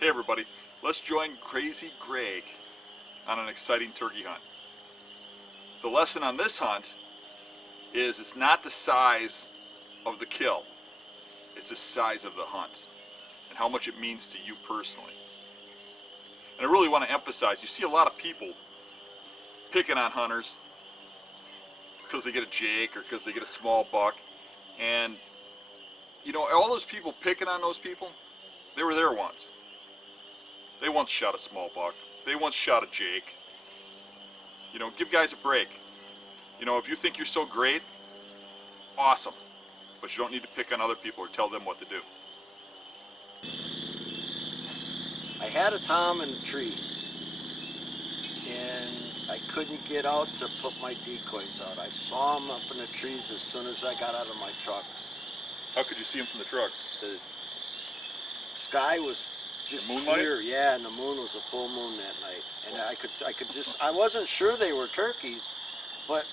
Hey everybody, let's join Crazy Greg on an exciting turkey hunt. The lesson on this hunt is it's not the size of the kill, it's the size of the hunt and how much it means to you personally. And I really want to emphasize, you see a lot of people picking on hunters because they get a jake or because they get a small buck, and you know, all those people picking on those people, they were there once. They once shot a small buck. They once shot a jake. You know, give guys a break. You know, if you think you're so great, awesome. But you don't need to pick on other people or tell them what to do. I had a tom in the tree, and I couldn't get out to put my decoys out. I saw him up in the trees as soon as I got out of my truck. How could you see him from the truck? The sky was just clear, yeah, and the moon was a full moon that night, and I wasn't sure they were turkeys, but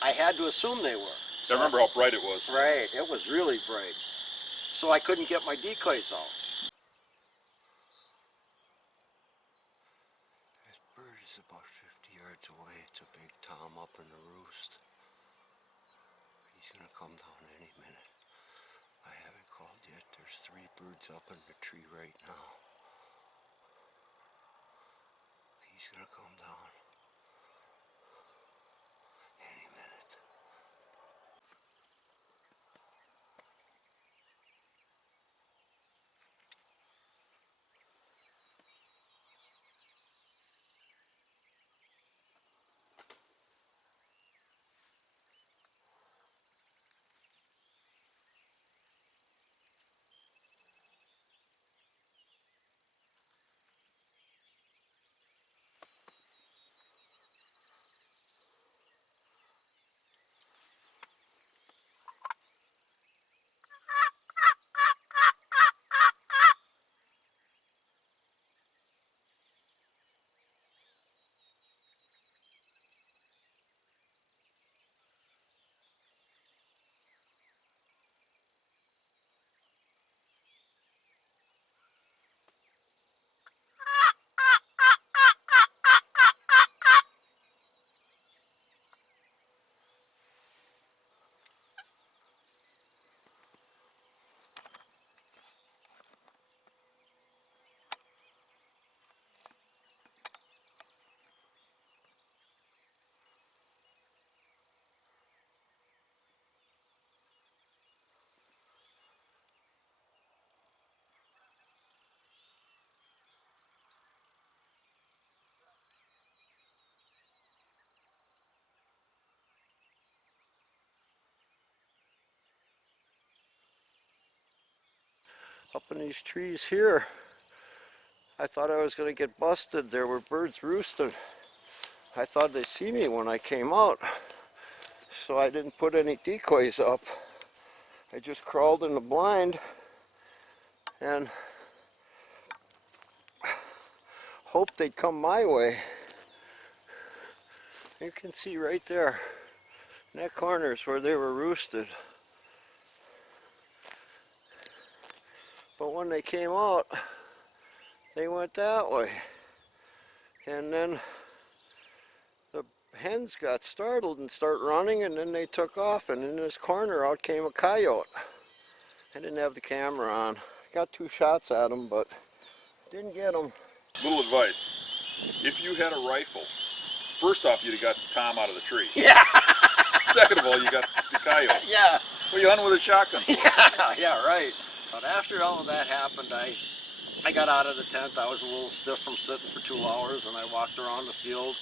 I had to assume they were. So I remember how bright it was. Right, it was really bright. So I couldn't get my decoys out. That bird is about 50 yards away. It's a big tom up in the roost. He's gonna come down any minute. I haven't called yet. There's 3 birds up in the tree right now. He's gonna come down any minute. Up in these trees here, I thought I was going to get busted. There were birds roosting. I thought they'd see me when I came out, so I didn't put any decoys up. I just crawled in the blind and hoped they'd come my way. You can see right there, in that corner is where they were roosted. But when they came out, they went that way. And then the hens got startled and started running, and then they took off, and in this corner out came a coyote. I didn't have the camera on. Got 2 shots at him, but didn't get him. Little advice. If you had a rifle, first off, you'd have got the tom out of the tree. Yeah. Second of all, you got the coyote. Yeah. Well, you hunting with a shotgun. Yeah, right. But after all of that happened, I got out of the tent. I was a little stiff from sitting for 2 hours, and I walked around the field.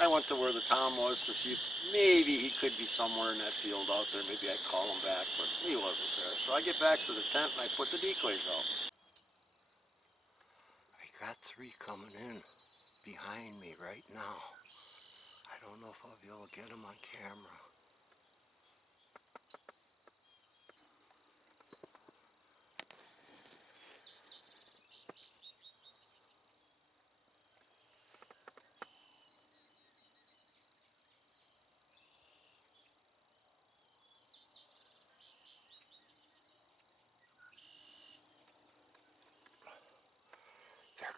I went to where the tom was to see if maybe he could be somewhere in that field out there. Maybe I'd call him back, but he wasn't there. So I get back to the tent and I put the decoys out. I got 3 coming in behind me right now. I don't know if I'll be able to get them on camera. There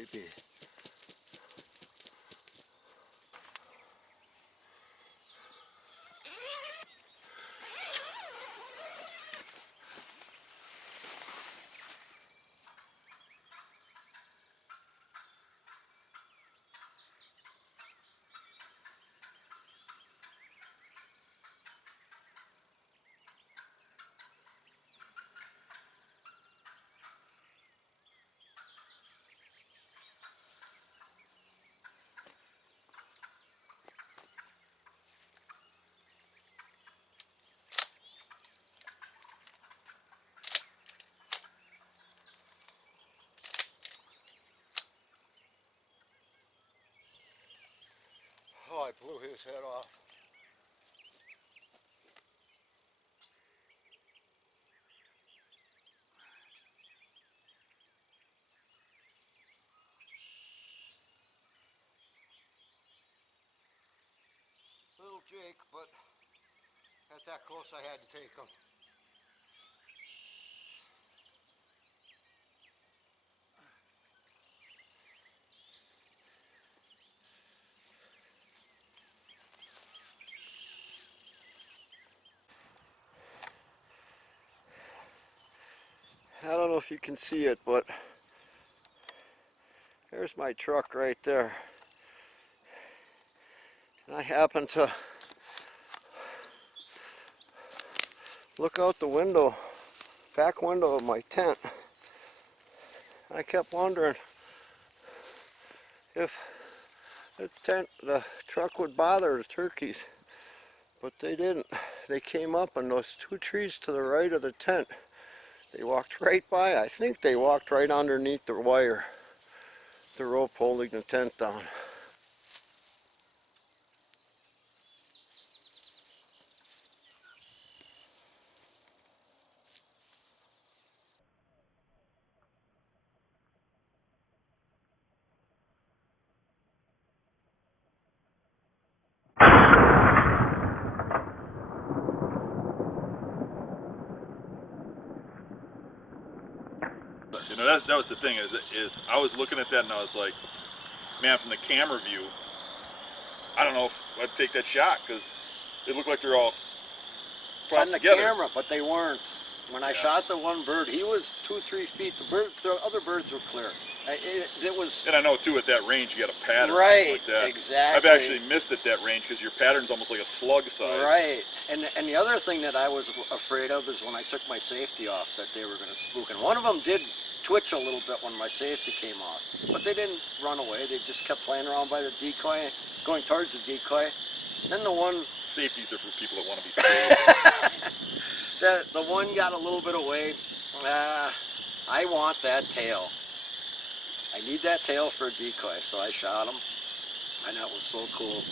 maybe. Oh, I blew his head off. Little Jake, but at that close I had to take him. I don't know if you can see it, but there's my truck right there. And I happened to look out the window, back window of my tent. I kept wondering if the truck would bother the turkeys, but they didn't. They came up on those two trees to the right of the tent. They walked right by. I think they walked right underneath the wire, the rope holding the tent down. You know, that was the thing, is I was looking at that and I was like, man, from the camera view, I don't know if I'd take that shot, because they look like they're all On the together. camera, but they weren't. When I shot the one bird, he was 2-3 feet. The other birds were clear. It was. And I know too, at that range you got a pattern Right, like that. exactly. I've actually missed at that range because your pattern's almost like a slug size. Right, and the other thing that I was afraid of is when I took my safety off, that they were going to spook. And one of them did twitch a little bit when my safety came off, but they didn't run away. They just kept playing around by the decoy, going towards the decoy. And then the one. Safeties are for people that want to be safe. The one got a little bit away. I want that tail. I need that tail for a decoy, so I shot him. And that was so cool.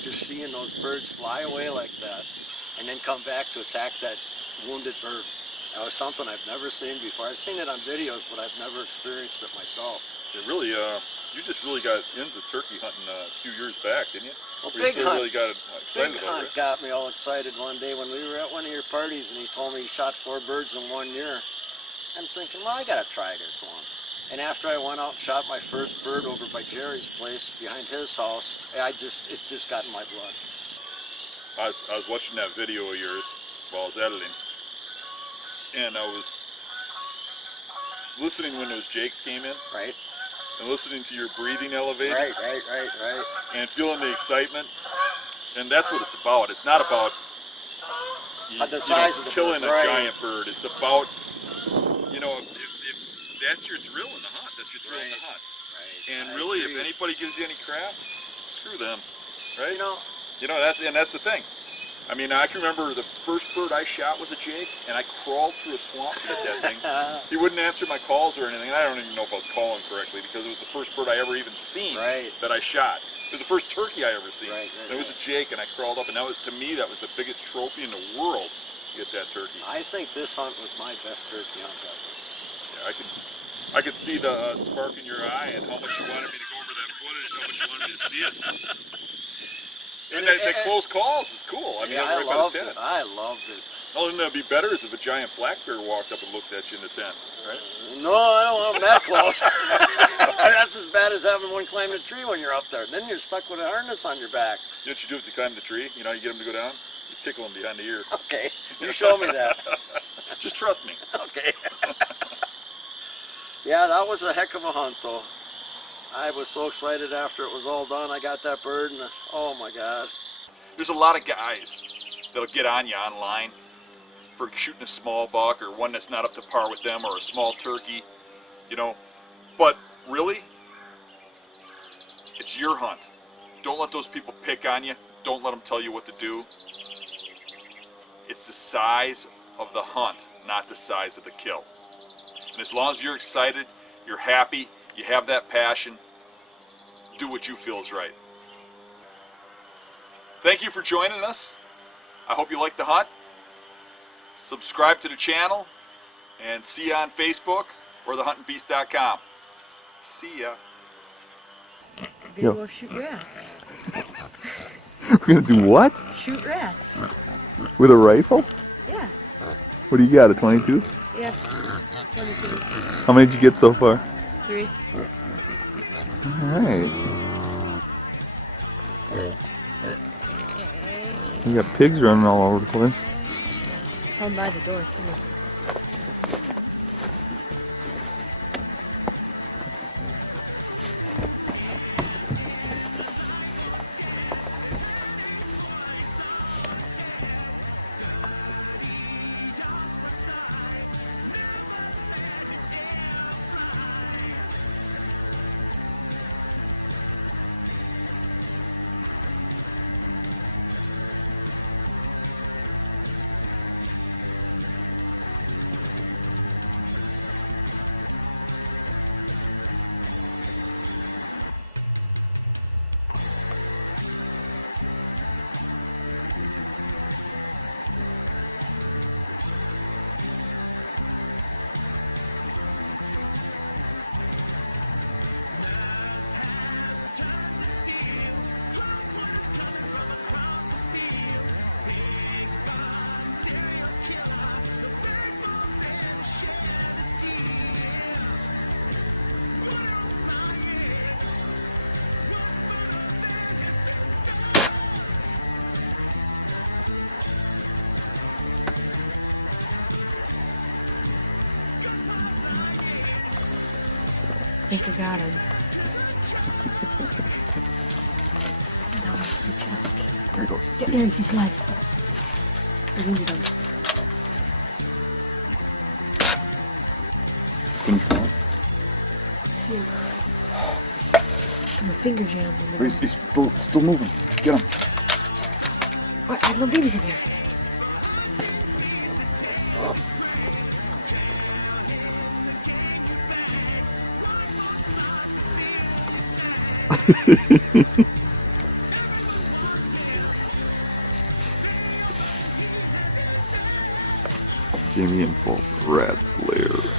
Just seeing those birds fly away like that and then come back to attack that wounded bird. That was something I've never seen before. I've seen it on videos, but I've never experienced it myself. It really, you just really got into turkey hunting a few years back, didn't you? Well, Big Hunt really got excited Big about Hunt it. got me all excited one day when we were at one of your parties, and he told me he shot 4 birds in 1 year. I'm thinking, well, I gotta try this once. And after I went out and shot my first bird over by Jerry's place behind his house, it just got in my blood. I was watching that video of yours while I was editing, and I was listening when those jakes came in. Right. And listening to your breathing elevating. Right. And feeling the excitement. And that's what it's about. It's not about the size of the killing bird, a right. giant bird. It's about, if that's your thrill in the hunt, that's your thrill in the hunt. Right. And I really, agree. if anybody gives you any crap, screw them, right? You know, that's the thing. I mean, I can remember the first bird I shot was a jake, and I crawled through a swamp to get that thing. He wouldn't answer my calls or anything. I don't even know if I was calling correctly, because it was the first bird I ever even seen that I shot. It was the first turkey I ever seen. And it was a jake, and I crawled up, and to me, that was the biggest trophy in the world to get that turkey. I think this hunt was my best turkey hunt ever. Yeah, I could see the spark in your eye and how much you wanted me to go over that footage, how much you wanted me to see it. And that close calls is cool. I mean, yeah, right I by loved the tent. it. I loved it. Only thing that'd be better is if a giant black bear walked up and looked at you in the tent, right? No, I don't want them that close. That's as bad as having one climb the tree when you're up there. Then you're stuck with a harness on your back. You know what you do if you climb the tree? You know, you get them to go down. You tickle them behind the ear. Okay, you show me that. Just trust me. Okay. Yeah, that was a heck of a hunt, though. I was so excited after it was all done. I got that bird, and oh my God. There's a lot of guys that'll get on you online for shooting a small buck or one that's not up to par with them or a small turkey, you know. But really, it's your hunt. Don't let those people pick on you. Don't let them tell you what to do. It's the size of the hunt, not the size of the kill. And as long as you're excited, you're happy, you have that passion, do what you feel is right. Thank you for joining us. I hope you liked the hunt. Subscribe to the channel and see you on Facebook or thehuntingbeast.com. See ya. We're gonna go shoot rats. We're gonna do what? Shoot rats. With a rifle? Yeah. What do you got, a 22? Yeah. 22. How many did you get so far? 3. Alright. We got pigs running all over the place. Come by the door too. I think I got him. No, good job. There he goes. Get there, he's alive. I wounded him. See him. My finger jammed in the He's still moving. Get him. What? I have no babies in here. Jamie and Full Rat Slayer.